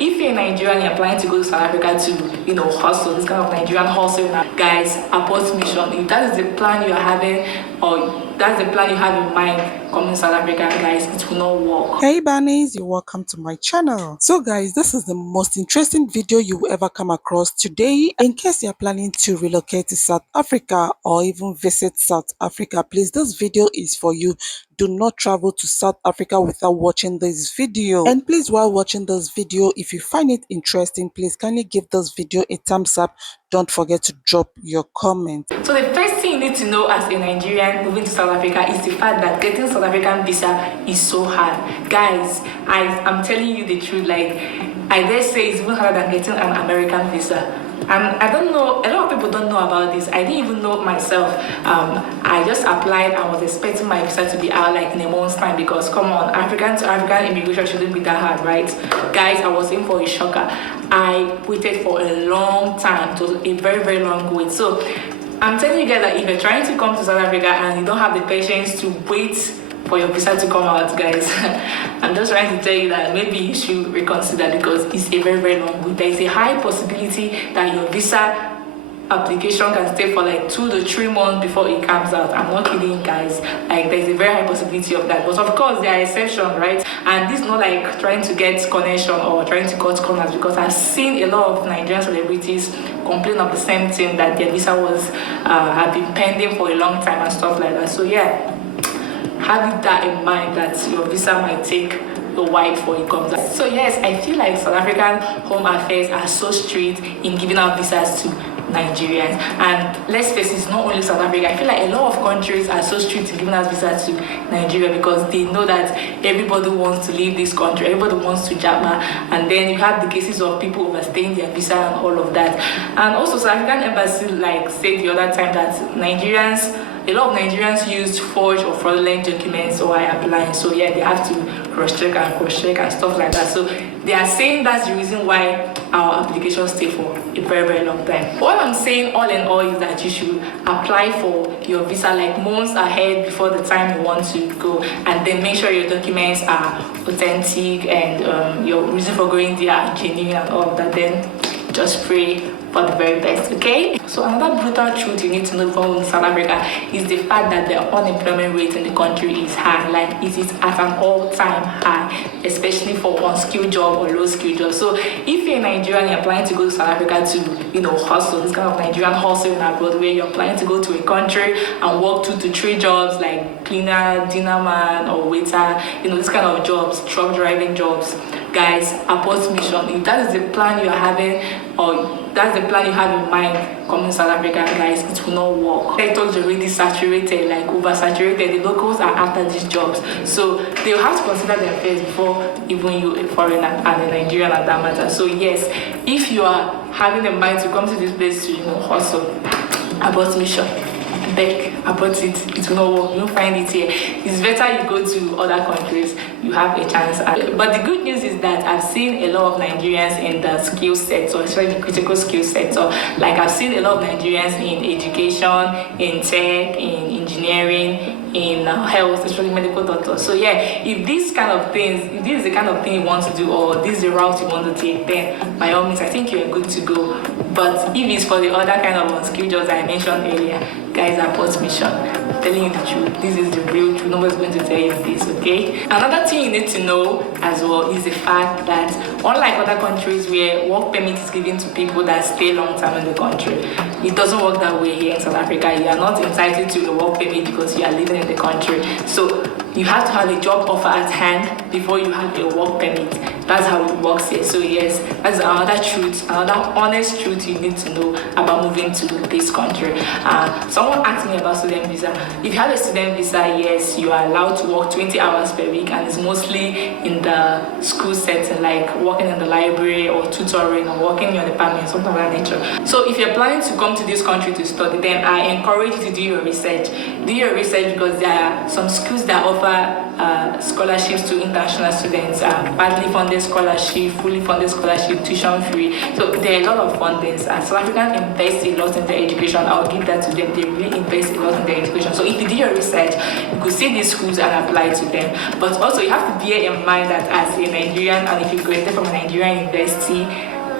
if you're Nigerian, you're planning to go to South Africa to, hustle, this kind of Nigerian hustle, guys, abort mission. If that is the plan you're having, or that's the plan you have in mind coming to South Africa, guys, it will not work. Hey bunnies, you're welcome to my channel. So guys, this is the most interesting video you will ever come across today. In case you're planning to relocate to South Africa or even visit South Africa, please, this video is for you. Do not travel to South Africa without watching this video. And please, while watching this video, if you find it interesting, please kindly give this video a thumbs up. Don't forget to drop your comment. So the first thing you need to know as a Nigerian moving to South Africa is the fact that getting South African visa is so hard. Guys, I'm telling you the truth, like, I dare say it's even harder than getting an American visa. I don't know, a lot of people don't know about this. I didn't even know myself. I just applied and was expecting my visa to be out like in a month's time, because come on, African to African immigration shouldn't be that hard, right? Guys, I was in for a shocker. I waited for a long time. It was a very, very long wait. So I'm telling you guys that if you're trying to come to South Africa and you don't have the patience to wait for your visa to come out, guys, I'm just trying to tell you that maybe you should reconsider, because it's a very, very long wait. There is a high possibility that your visa application can stay for like 2 to 3 months before it comes out. I'm not kidding, guys. Like, there's a very high possibility of that. But of course, there are exceptions, right? And this is not like trying to get connection or trying to cut corners, because I've seen a lot of Nigerian celebrities complain of the same thing, that their visa was had been pending for a long time and stuff like that. So yeah, have that in mind, that your visa might take a while before it comes out. So yes, I feel like South African Home Affairs are so strict in giving out visas to Nigerians. And let's face it, it's not only South Africa. I feel like a lot of countries are so strict in giving out visas to Nigeria, because they know that everybody wants to leave this country, everybody wants to jabba, and then you have the cases of people overstaying their visa and all of that. And also, South African embassy like said the other time that a lot of Nigerians used forged or fraudulent documents while applying. So yeah, they have to cross-check and stuff like that. So they are saying that's the reason why our applications stay for a very, very long time. What I'm saying all in all is that you should apply for your visa like months ahead before the time you want to go, and then make sure your documents are authentic and your reason for going there are genuine and all of that. Then just pray for the very best, okay? So another brutal truth you need to know before moving to South Africa is the fact that the unemployment rate in the country is high. Like, it is at an all-time high, especially for unskilled job or low-skilled job. So if you're Nigerian and you're planning to go to South Africa to, hustle, this kind of Nigerian hustle in abroad, where you're planning to go to a country and work 2 to 3 jobs like cleaner, dinner man, or waiter, this kind of jobs, truck driving jobs, guys, abort mission. If that is the plan you're having, or that's the plan you have in mind coming to South Africa, guys, it will not work. Sectors are already saturated, like oversaturated. The locals are after these jobs, so they'll have to consider their affairs before even you, a foreigner and a Nigerian at that matter. So yes, if you are having a mind to come to this place to hustle, abort mission. Beg about it will not work. You don't find it here. It's better you go to other countries, you have a chance. But the good news is that I've seen a lot of Nigerians in the skill sector, especially the critical skill sector. Like, I've seen a lot of Nigerians in education, in tech, in engineering, in health, especially medical doctors. So yeah, if this is the kind of thing you want to do, or this is the route you want to take, then by all means, I think you're good to go. But if it's for the other kind of unskilled jobs I mentioned earlier, guys, abort mission. I'm telling you the truth. This is the real truth. Nobody's going to tell you this, okay? Another thing you need to know as well is the fact that unlike other countries where work permit is given to people that stay long time in the country, it doesn't work that way here in South Africa. You are not entitled to a work permit because you are living in the country. So you have to have a job offer at hand before you have a work permit. That's how it works here. So yes, that's another truth, another honest truth you need to know about moving to this country. Someone asked me about student visa. If you have a student visa, yes, you are allowed to work 20 hours per week, and it's mostly in the school setting, like working in the library or tutoring or working in your department, something of that nature. So if you're planning to come to this country to study, then I encourage you to do your research. Do your research, because there are some schools that offer scholarships to international students, partly funded scholarship, fully funded scholarship, tuition free. So there are a lot of fundings. South Africans invest a lot in their education. I'll give that to them. They really invest a lot in their education. So if you do your research, you could see these schools and apply to them. But also you have to bear in mind that as a Nigerian, and if you graduated from a Nigerian university,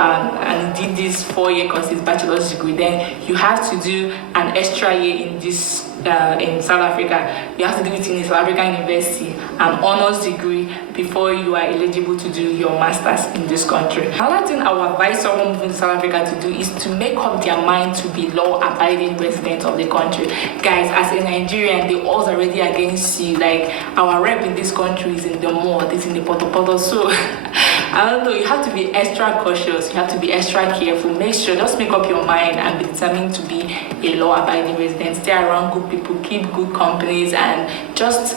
and did this 4-year course, this bachelor's degree, then you have to do an extra year in this in South Africa. You have to do it in a South African university, an honors degree, before you are eligible to do your masters in this country. Another thing I would advise someone moving to South Africa to do is to make up their mind to be law-abiding residents of the country. Guys, as a Nigerian, the odds are already against you. Like, our rep in this country is in the mud, it's in the poto. So I don't know, you have to be extra cautious, you have to be extra careful. Make sure, just make up your mind and be determined to be a law-abiding resident. Stay around good people, keep good companies, and just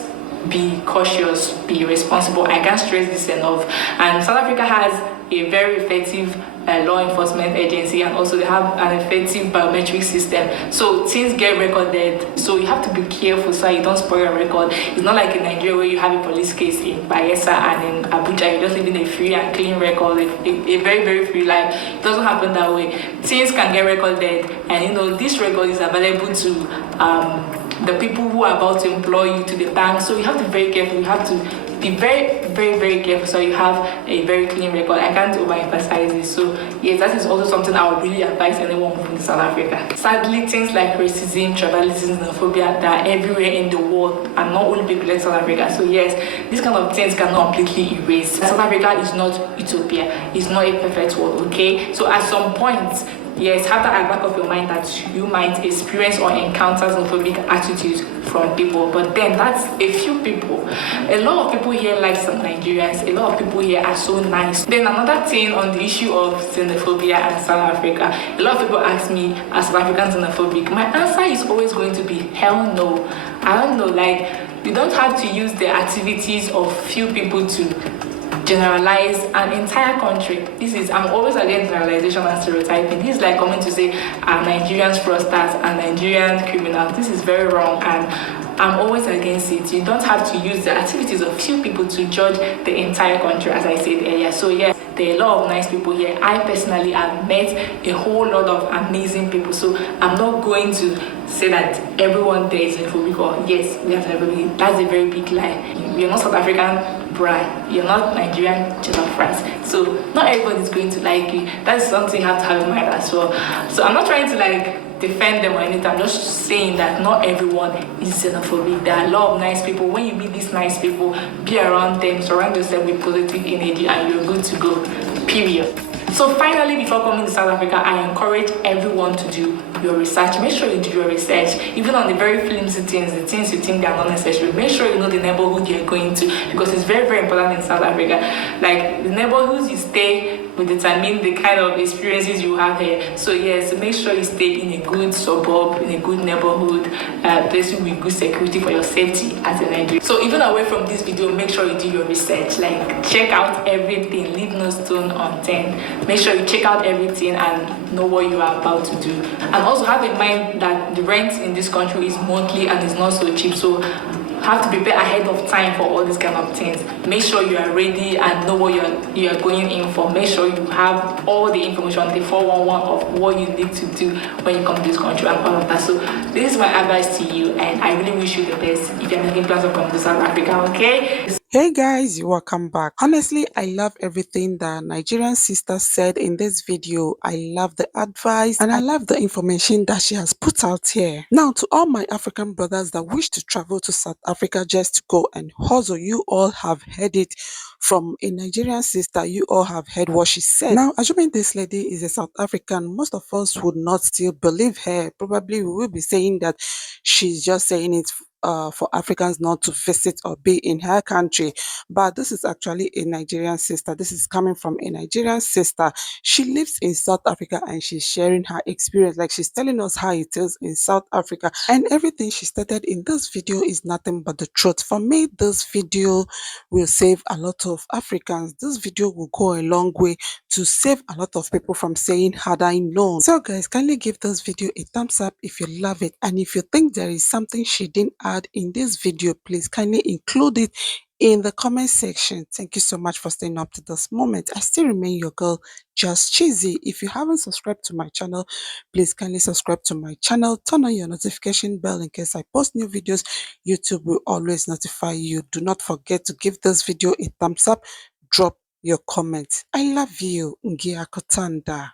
be cautious, be responsible. I can't stress this enough. And South Africa has a very effective law enforcement agency, and also they have an effective biometric system. So things get recorded. So you have to be careful so you don't spoil your record. It's not like in Nigeria where you have a police case in Bayelsa and in Abuja, you're just living a free and clean record, a very, very free life. It doesn't happen that way. Things can get recorded, and this record is available to the people who are about to employ you, to the bank. So you have to be very careful. You have to be very, very, very careful so you have a very clean record. I can't overemphasize this. So yes, that is also something I would really advise anyone moving to South Africa. Sadly, things like racism, tribalism, xenophobia, they are everywhere in the world, and not only people like South Africa. So yes, these kind of things cannot completely erase. South Africa is not utopia. It's not a perfect world, okay? So at some point, yes, have that at the back of your mind that you might experience or encounter xenophobic attitudes from people, but then that's a few people. A lot of people here like some Nigerians. A lot of people here are so nice. Then another thing on the issue of xenophobia and South Africa, a lot of people ask me, are South Africans xenophobic? My answer is always going to be hell no. I don't know, like, you don't have to use the activities of few people to generalize an entire country. I'm always against generalization and stereotyping. This is like coming to say Nigerians fraudsters and Nigerian criminals. This is very wrong, and I'm always against it. You don't have to use the activities of few people to judge the entire country, as I said earlier. So yes, there are a lot of nice people here. I personally have met a whole lot of amazing people. So I'm not going to say that everyone there is xenophobic or yes, we are xenophobic. That's a very big lie. You're not South African, bruh. You're not Nigerian, jollof rice. So not everybody is going to like you. That's something you have to have in mind as well. So I'm not trying to defend them or anything. I'm just saying that not everyone is xenophobic. There are a lot of nice people. When you meet these nice people, be around them, surround yourself with positive energy, and you're good to go. Period. So finally, before coming to South Africa, I encourage everyone to do your research. Make sure you do your research, even on the very flimsy things, the things you think they are not necessary. Make sure you know the neighborhood you're going to, because it's very, very important in South Africa. Like, the neighborhoods you stay will determine the kind of experiences you have here. So yes, make sure you stay in a good suburb, in a good neighborhood, place with good security for your safety as a Nigerian. So even away from this video, make sure you do your research. Like, check out everything, leave no stone unturned. Make sure you check out everything and know what you are about to do. And also have in mind that the rent in this country is monthly and it's not so cheap. So have to prepare ahead of time for all these kind of things. Make sure you are ready and know what you are going in for. Make sure you have all the information, the 411 of what you need to do when you come to this country and all of that. So this is my advice to you, and I really wish you the best if you're making plans of coming to South Africa, okay? Hey guys, you're welcome back. Honestly, I love everything that Nigerian sister said in this video. I love the advice and I love the information that she has put out here. Now, to all my African brothers that wish to travel to South Africa just to go and hustle, you all have heard it from a Nigerian sister. You all have heard what she said. Now, assuming this lady is a South African, most of us would not still believe her. Probably we will be saying that she's just saying it for Africans not to visit or be in her country. But this is actually a Nigerian sister. This is coming from a Nigerian sister. She lives in South Africa and she's sharing her experience. Like, she's telling us how it is in South Africa. And everything she stated in this video is nothing but the truth. For me, this video will save a lot of Africans. This video will go a long way to save a lot of people from saying, had I known. So guys, kindly give this video a thumbs up if you love it. And if you think there is something she didn't add had in this video, please kindly include it in the comment section. Thank you so much for staying up to this moment. I still remain your girl, Just Cheesy. If you haven't subscribed to my channel, please kindly subscribe to my channel. Turn on your notification bell in case I post new videos. YouTube will always notify you. Do not forget to give this video a thumbs up. Drop your comments. I love you. Ngia Kotanda.